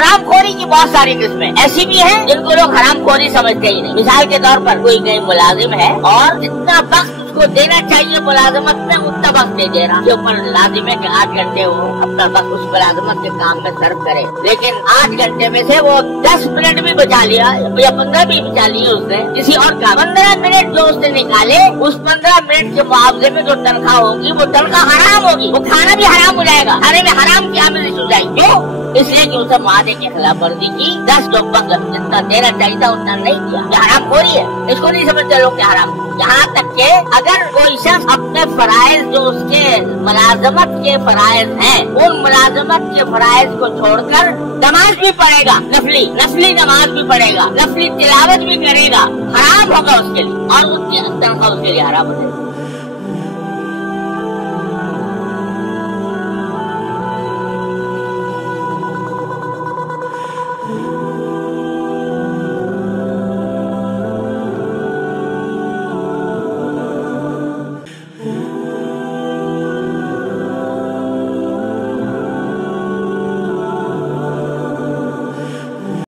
हरामखोरी की बहुत सारी किस्में ऐसी भी हैं जिनको लोग हरामखोरी समझते ही नहीं। मिसाल के तौर पर कोई मुलाजिम है और जितना वक्त उसको देना चाहिए मुलाजमत में उतना वक्त नहीं दे रहा। जो ऊपर लाजिम है कि 8 घंटे वो अपना वक्त उस मुलाजमत के काम में सर्व करे, लेकिन 8 घंटे में से वो 10 मिनट भी बचा लिया या 15 भी बचा लिया उसने किसी और काम। 15 मिनट जो उसने निकाले, उस 15 मिनट के मुआवजे में जो तनख्वाह होगी वो तनख्वाह हराम होगी। वो खाना भी हराम हो जाएगा, खाने में हराम की आमदनी हो जाएगी। क्यों? इसलिए कि उसे मादे की खिलाफ वर्जी की। 10 जो वक्त जितना देना चाहिए था उतना नहीं दिया। ये हरामखोरी है, इसको नहीं समझते लोग क्या हराम। यहाँ तक के अगर कोई शख्स अपने फराइज जो उसके मुलाजमत के फराइज हैं, उन मुलाजमत के फराइज को छोड़कर नमाज भी पढ़ेगा, नफली नमाज भी पढ़ेगा, नफली तिलावत भी करेगा, हराम होगा उसके लिए और उसकी तनख्वाह उसके लिए हराम हो जाएगी।